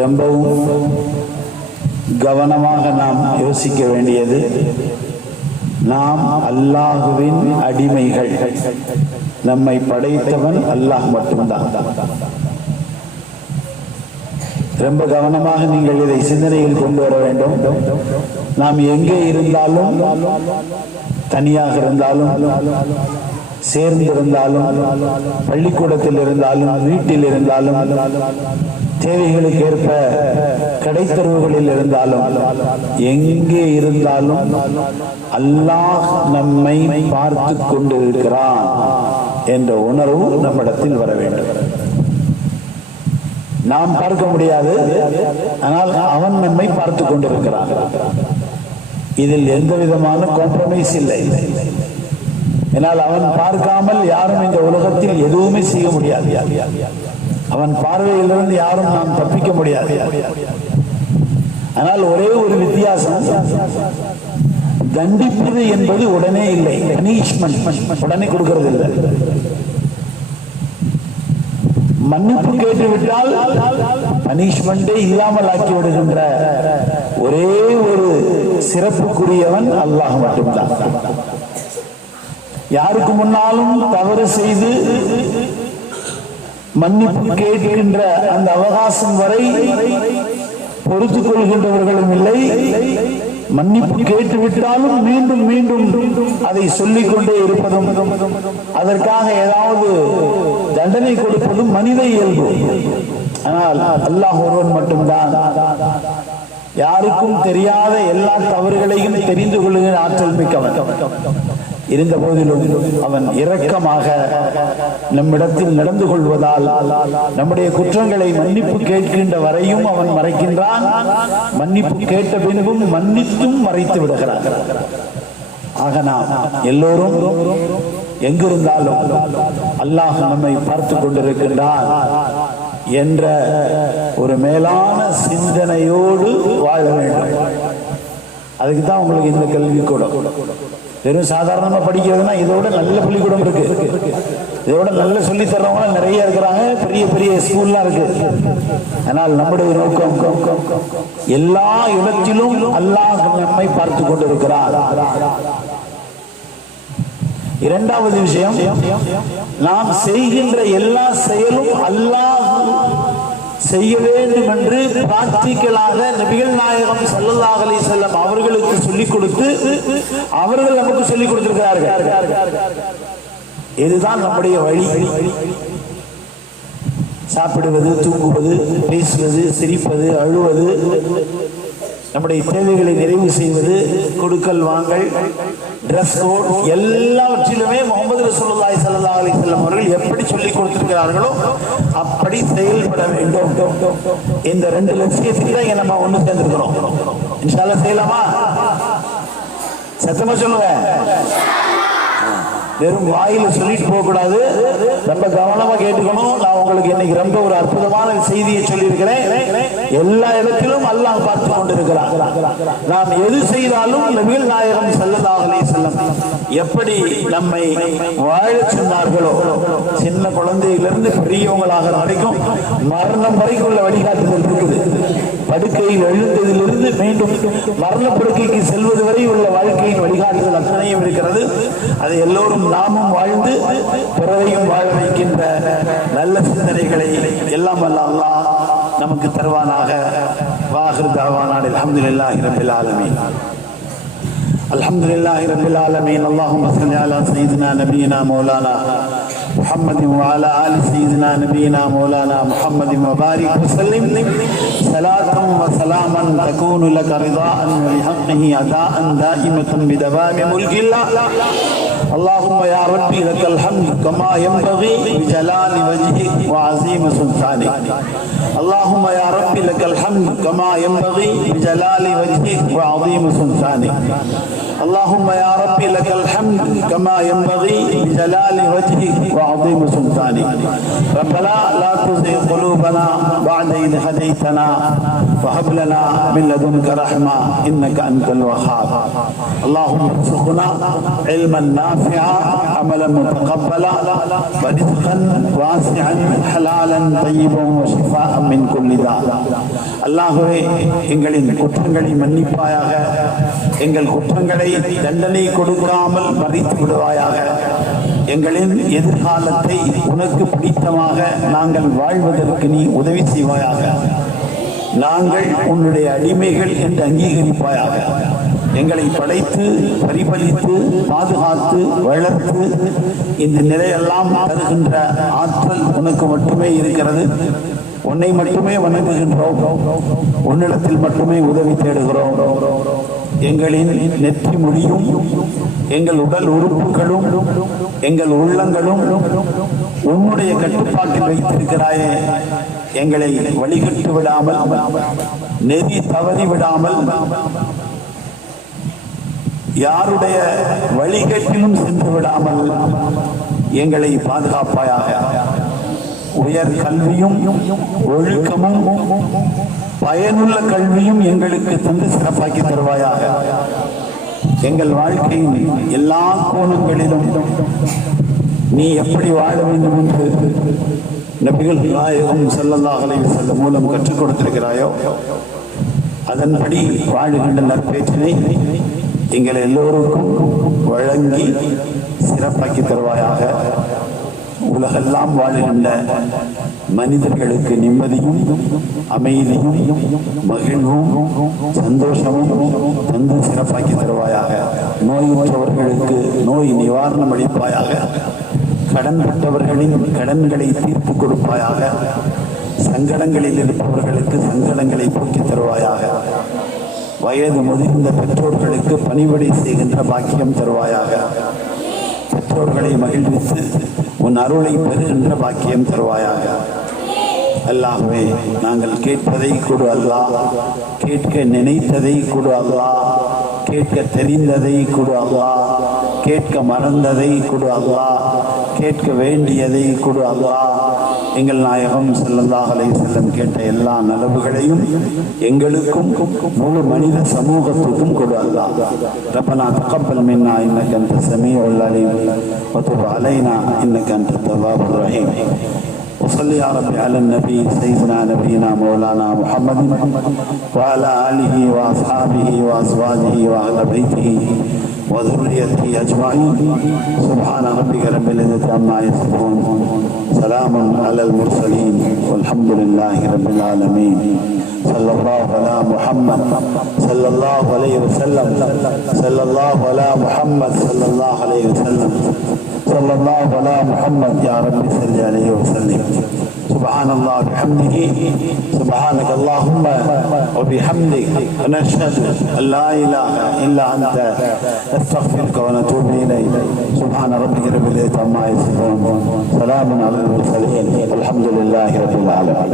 ரொம்பவும் கவனமாக நாம் யோசிக்க வேண்டியது, நாம் அல்லாஹுவின் அடிமைகள். நம்மை படைத்தவன் அல்லாஹ் மட்டும்தான். ரொம்ப கவனமாக நீங்கள் இதை சிந்தனையில் கொண்டு வர வேண்டும். நாம் எங்கே இருந்தாலும், தனியாக இருந்தாலும், சேர்ந்திருந்தாலும், பள்ளிக்கூடத்தில் இருந்தாலும், வீட்டில் இருந்தாலும், தேவைகளுக்கு ஏற்ப கடைத்தெருவுகளில் இருந்தாலும், எங்கே இருந்தாலும் அல்லாஹ் நம்மை பார்த்து கொண்டிருக்கிறான் என்ற உணர்வு நம்மிடத்தில் வர வேண்டும். நாம் பார்க்க முடியாது, ஆனால் அவன் நம்மை பார்த்து கொண்டிருக்கிறான். இதில் எந்த விதமான காம்ப்ரமைஸ் இல்லை. என்னால் அவன் பார்க்காமல் யாரும் இந்த உலகத்தில் எதுவுமே செய்ய முடியாது. அவன் பார்வையிலிருந்து யாரும் நாம் தப்பிக்க முடியாது. ஆனால் ஒரே ஒரு வித்தியாசம், தண்டிப்பது என்பது உடனே இல்லை, பனிஷ்மெண்ட் உடனே கொடுக்கிறது இல்லை. மன்னிப்பு கேட்டுவிட்டால் பனிஷ்மெண்டே இல்லாமல் ஆக்கி விடுகின்ற ஒரே ஒரு சிறப்புக்குரியவன் அல்லாஹ் மட்டும்தான். யாருக்கு முன்னாலும் தவறு செய்து மன்னிப்பு கேட்கின்ற அந்த அவகாசம் வரை பொறுத்துக் கொள்கின்றவர்களும் இல்லை. மன்னிப்பு கேட்டுவிட்டாலும் மீண்டும் மீண்டும் அதை சொல்லிக் கொண்டே இருப்பதும், அதற்காக ஏதாவது தண்டனை கொடுப்பதும் மனித இயல்பு. ஆனால் அல்லாஹ் ஒருவன் மட்டும்தான் யாருக்கும் தெரியாத எல்லா தவறுகளையும் தெரிந்து கொள்ளுகிற ஆற்றல் மிக்கவன். இருந்த போதிலும் அவன் இரக்கமாக நம்மிடத்தில் நடந்து கொள்வதால் நம்முடைய குற்றங்களை மன்னிப்பு கேட்கின்ற வரையும் அவன் மறைக்கின்றான். மன்னிப்பு கேட்ட பின்பும் மன்னித்தும் மறைத்து விடுகிறான். ஆக நாம் எல்லோரும் எங்கிருந்தாலும் அல்லாஹ் நம்மை பார்த்து கொண்டிருக்கின்றான் என்ற ஒரு மேலான சிந்தனையோடு வாழ வேண்டும். அதுக்கு தான் உங்களுக்கு இந்த கல்விக்கூடம். வெறும் சாதாரணமா படிக்கிறதுனா இதோட நல்ல பள்ளிக்கூடம் இருக்கு, இதோட நல்ல சொல்லி தர்றவங்க நிறைய இருக்கிறாங்க, பெரிய பெரிய ஸ்கூல்லாம் இருக்கு. ஆனால் நம்முடைய நோக்கம், எல்லா இடத்திலும் அல்லாஹ் நம்மை பார்த்து கொண்டிருக்கிறார். இரண்டாவது விஷயம், நாம் செய்கின்ற எல்லா செயலும் அல்லாஹ் செய்ய வேண்டும் என்று பிராக்டிக்கலாக நபிகள் நாயகம் ஸல்லல்லாஹு அலைஹி வஸல்லம் அவர்களுக்கு சொல்லிக் கொடுத்து அவர்கள் நமக்கு சொல்லிக் கொடுத்திருக்கிறார்கள். இதுதான் நம்முடைய வழி. சாப்பிடுவது, தூங்குவது, பேசுவது, சிரிப்பது, அழுவது, நம்முடைய தேவைகளை நிறைவு செய்வது, கொடுக்கல் வாங்கல், டிரெஸ் கோட், எல்லாவற்றிலுமே முஹம்மது ரசூலுல்லாஹி ஸல்லல்லாஹு அலைஹி வஸல்லம் அவர்கள் எப்படி சொல்லிக் கொடுத்திருக்கிறார்களோ அப்படி செயல்பட வேண்டும். இந்த ரெண்டு லட்சியத்துக்கு தான் நம்ம ஒண்ணு சேர்ந்திருக்கிறோம். இன்ஷா அல்லாஹ் செய்யலாமா? சத்தமா சொல்லுங்க. வெறும் வாயில சொல்லிட்டு போக கூடாது, ரொம்ப கவனமா கேட்டுக்கணும். நான் உங்களுக்கு இன்னைக்கு ரொம்ப ஒரு அற்புதமான செய்தியை சொல்லி இருக்கிறேன். எல்லா இடத்திலும் அல்லாஹ் பார்த்து கொண்டிருக்கிறார். நாம் எது செய்தாலும் நபிகள் நாயகம் ஸல்லல்லாஹு அலைஹி வஸல்லம் எப்படி நம்மை வாழ சொன்னார்களோ, சின்ன குழந்தையிலிருந்து பெரியவங்களாக வரைக்கும் மரணம் வரைக்கும் உள்ள வழிகாட்டுதல் இருக்குது. படுக்கையில் எழுந்ததிலிருந்து மீண்டும் மரணப்படுக்கைக்கு செல்வது வரை உள்ள வாழ்க்கையின் வழிகாட்டுதல் அத்தனையும் இருக்கிறது. அதை எல்லோரும் நாமும் வாழ்ந்து பிறரையும் வாழ வைக்கின்ற நல்ல சிந்தனைகளை எல்லாம் வல்ல அல்லாஹ் நமக்கு தருவானாக. வாஹிரு தஅவானா அல்ஹம்துலில்லாஹி ரப்பில் ஆலமீன். அல்ஹம்துலில்லாஹி ரப்பில் ஆலமீன். அல்லாஹும்ம ஸல்லி அலா சய்யிதினா நபியினா மௌலானா محمد وعلى آل سيدنا نبينا مولانا محمد وبارك وسلم صلاة وسلاما تكون لك رضاء ولحقه أداء دائمة بدوام ملك الله. اللهم يا ربي لك الحمد كما ينبغي بجلال وجهك وعظيم سلطانك. اللهم يا ربي لك الحمد كما ينبغي بجلال وجهك وعظيم سلطانك. اللهم يا ربي لك الحمد كما ينبغي بجلال وجهك وعظيم سلطانك. ربنا لا تزغ قلوبنا بعد إذ هديتنا وهب لنا من لدنك رحمة إنك أنت الوهاب. اللهم ارزقنا علما نافعا عملا متقبلا ورزقا واسعا حلالا طيبا وشفاء من كل داء. அல்லாஹ்வே, எங்களின் குற்றங்களை மன்னிப்பாயாக, எங்கள் குற்றங்களை தண்டனை கொடுக்காமல் மறைத்து விடுவாயாக, எங்களின் எதிர்காலத்தை உனக்கு பிடித்தமாக நாங்கள் வாழ்வதற்கு நீ உதவி செய்வாயாக, நாங்கள் உன்னுடைய அடிமைகள் என்று அங்கீகரிப்பாயாக, எங்களை படைத்து பரிபலித்து பாதுகாத்து வளர்த்து இந்த நிலையெல்லாம் தருகின்ற ஆற்றல் உனக்கு மட்டுமே இருக்கிறது. உன்னை மட்டுமே வணங்குகின்றோம், உன்னிடத்தில் மட்டுமே உதவி தேடுகிறோம். எங்களின் நெற்றி மொழியும் எங்கள் உடல் உறுப்புகளும் எங்கள் உள்ளங்களும் உன்னுடைய கட்டுப்பாட்டில் வைத்திருக்கிறாயே, எங்களை வழிகட்டு விடாமல், நெறி தவறி விடாமல், யாருடைய வழிகட்டிலும் சென்று விடாமல் எங்களை பாதுகாப்பாயாக. உயர் கல்வியும் ஒழுக்கமும் பயனுள்ள கல்வியும் எங்களுக்கு தந்து சிறப்பாக்கி தருவாயாக. எங்கள் வாழ்க்கையின் எல்லா கோணங்களிலும் நீ எப்படி வாழ வேண்டும் என்று நபிகள் நாயகம் ஸல்லல்லாஹு அலைஹி வஸல்லம் மூலம் கற்றுக் கொடுத்திருக்கிறாயோ அதன்படி வாழுகின்ற நற்பேற்றினை எங்கள் எல்லோருக்கும் வழங்கி சிறப்பாக்கி தருவாயாக. உலகெல்லாம் வாழுகின்ற மனிதர்களுக்கு நிம்மதியும் அமைதியும் மகிழ்வும் சந்தோஷமும் தந்து சிறப்பாக்கி தருவாயாக. நோயுற்றவர்களுக்கு நோய் நிவாரணம் அளிப்பாயாக. கடன் பெற்றவர்களின் கடன்களை தீர்த்து கொடுப்பாயாக. சங்கடங்களில் இருப்பவர்களுக்கு சங்கடங்களை போக்கி தருவாயாக. வயது முதிர்ந்த பெற்றோர்களுக்கு பணிவிடை செய்கின்ற பாக்கியம் தருவாயாக. பெற்றோர்களை மகிழ்வித்து உன் அருளை பெறுகின்ற பாக்கியம் தருவாயாக. அல்லாஹ்வே, நாங்கள் கேட்பதை கொடு அல்லாஹ், கேட்க நினைத்ததை கொடு அல்லாஹ், கேட்க தெரிந்ததை கொடு அல்லாஹ், கேட்க மறந்ததை கொடு அல்லாஹ், கேட்க வேண்டியதை கொடு அல்லாஹ். எங்கள் நாயகம் ஸல்லல்லாஹு அலைஹி வஸல்லம் கேட்ட எல்லா நலவுகளையும் எங்களுக்கும் முழு மனித சமூகத்துக்கும் கொடு அல்லாஹ். ரப்பனா தகப்பல் மின்னா இன்னக அன்த ஸமீஉல் அலீம் வ துப் அலைனா இன்னக அன்த தவ்வாபுர் ரஹீம். وصلي يا رب على النبي سيدنا نبينا مولانا محمد وعلى آله وأصحابه وأزواجه وأهل بيته وذريته أجمعين. سبحان ربك رب العزة عما يصفون، سلام على المرسلين والحمد لله رب العالمين. صلى الله على محمد صلى الله عليه وسلم، صلى الله على محمد صلى الله عليه وسلم، صلى الله على محمد. يا رب صل عليه وسلم. سبحان الله بحمده، سبحانك اللهم وبحمدك، ونشهد أن لا إله إلا أنت، نستغفرك ونتوب إليك. سبحان ربك رب العزة عما يصفون، سلام على المرسلين، والحمد لله رب العالمين.